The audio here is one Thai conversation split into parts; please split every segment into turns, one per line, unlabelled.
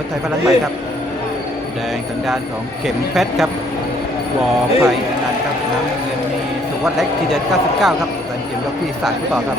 วยไทยพลังใหม่ครับ แดงทางด้านของเข็มเพชรครับ วอไผ่อนันต์ครับน้ำเงินมีสุวัสดิ์เล็กทีเด็ด99 ครับตันเกมยกที่สามต่อครับ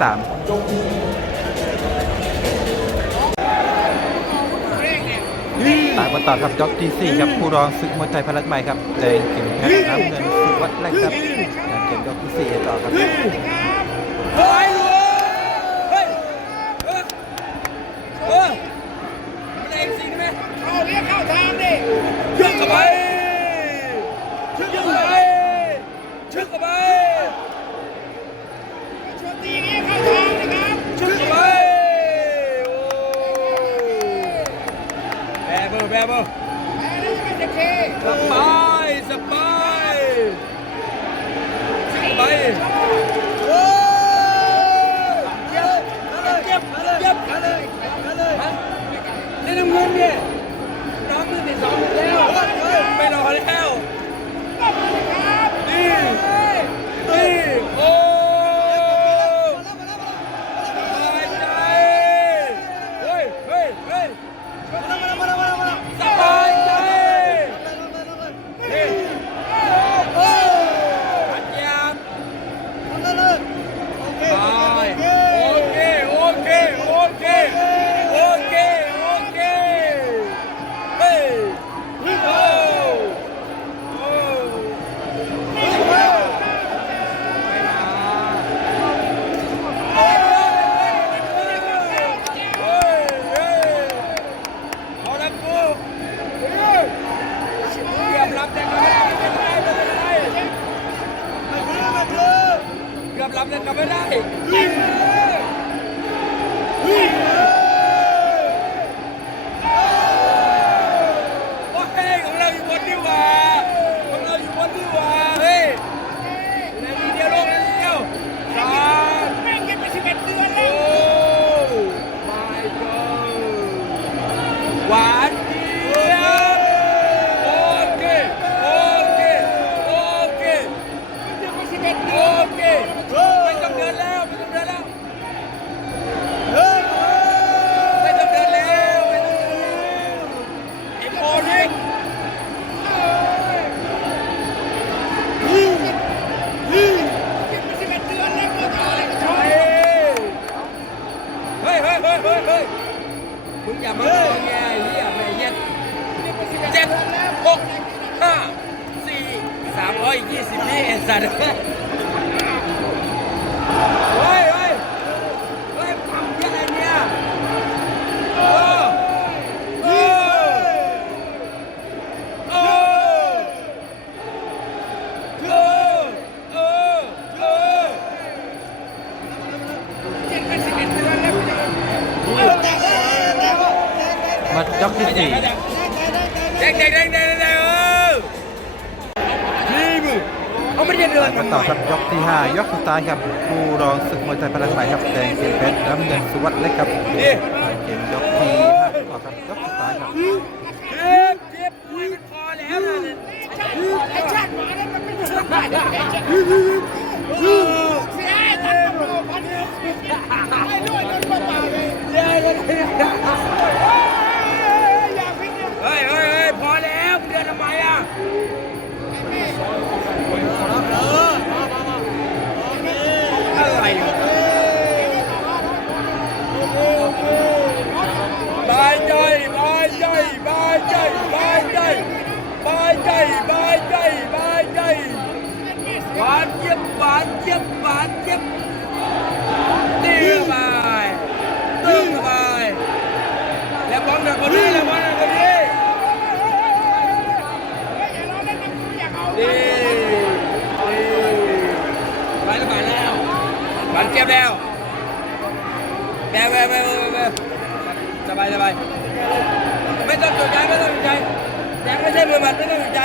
สามต่า
งมาต่อครับยอกที่สี่ครับผู้รองศึกมวยไทยพลัดใหม่ครับเดงเก่มแพ้น้ำเงินสุวัดแรกครับเกมจ็อ
กที่สี่ต่อครับ
แบบ่สบายสบายสบาย
โอ้เจ็บเจ็บเจ็บเลยเลย
นี่น้ำเงินเนี่ยน้องมือที่สองเลย กห้า
สี่
สามร้อยยี่สิบนี่เอ็นสัตว์เฮ้ยเฮ้ยเฮ้ยทำยังไงเนี่ยเออเออเออเออเออเออ
มายกที่สี่
เเขาไม่ได้เดิน
มาต่อครับยกที่ห้ายกสุดท้ายครับคู่รองศึกมวยไทยพลังใหม่ครับแดงเข็มเพชรน้ำเงินสุวัสดิ์เล็กครับเกมยกที่ห้าต่อครับยกสุดท้ายครับ
เจ็บเจ็บมวยมันพอแล้ว
ไอ้ชาติหมาเนี่ยมันไม่ใช่ได้เสียตัดโปรพันเดียวไอ้ด้วย
หนักกว่านี้แล้วบอลหนักกว่านี้ดีดีไปแล้วไปแล้วบันเจ็บแล้วแบวแบวแบวแบวสบายสบายไม่ต้องตกใจไม่ต้องตกใจแบกไม่ใช่มือมันไม่ต้องตกใจ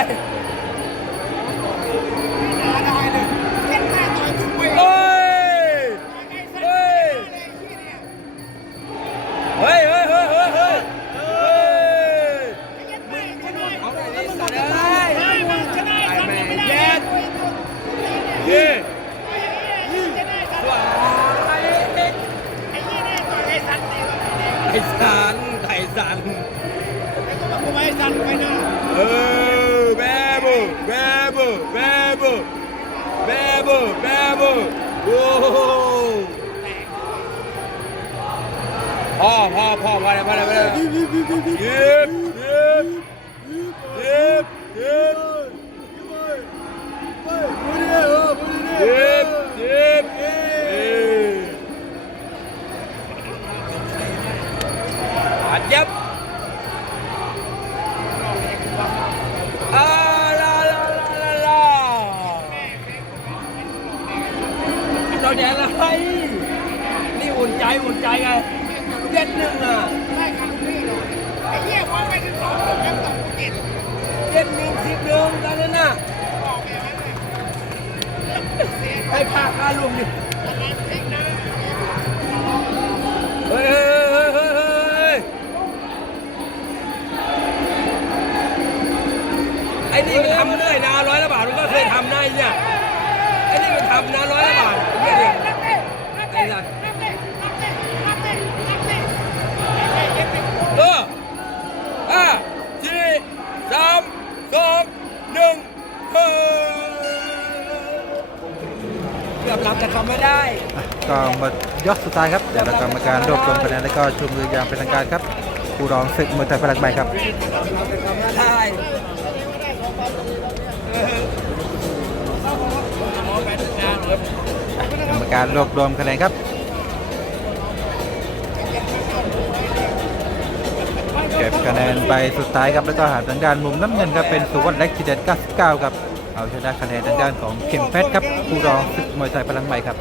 ไอ้สันไอ้สันเออแบบูแบบูแบบูแบบูแบบูโอ้โหพ่อพ่อพ่อพอแล้วพอแล้วพอแล้วยิบยิบยิบยิบยิบยิบ ยิบอาเจ็บอาลาลาลาลาลาเจ้าแดงอะไรนี่อุ่นใจอุ่นใจไงเจ็ดหนึ่งอะเจ็ดหนึ่งสิบหนึ่งตอนนั้นน่ะให้พาค่าลุงดิ ทำเรื่อยนะร้อยละบาทมันก็เคยทำได้เนี่ยไอ้นี่มันทำนะร้อยละบาทเนี่ยดิไอ้สัตว์เออห้าสี่สามสองหนึ่งเฮ้ยเกือบรับแต่ทำไม่ได้
ก็หมดยกสุดท้ายครับเดี๋ยวเรากรรมการรวบรวมคะแนนแล้วก็ชูมืออย่างเป็นทางการครับผู้รองศึกมวยไทยพลังใหม่ครับ
ได้
กรรมการรวบรวมคะแนนครับเก็บคะแนนไปสุดท้ายครับแล้วก็หาทางด้านมุมน้ำเงินครับเป็นสุวัสดิ์เล็กทีเด็ด99ครับเอาชนะคะแนนทางด้านของเข็มเพชรครับผู้รองศึกมวยไทยพลังใหม่ครับ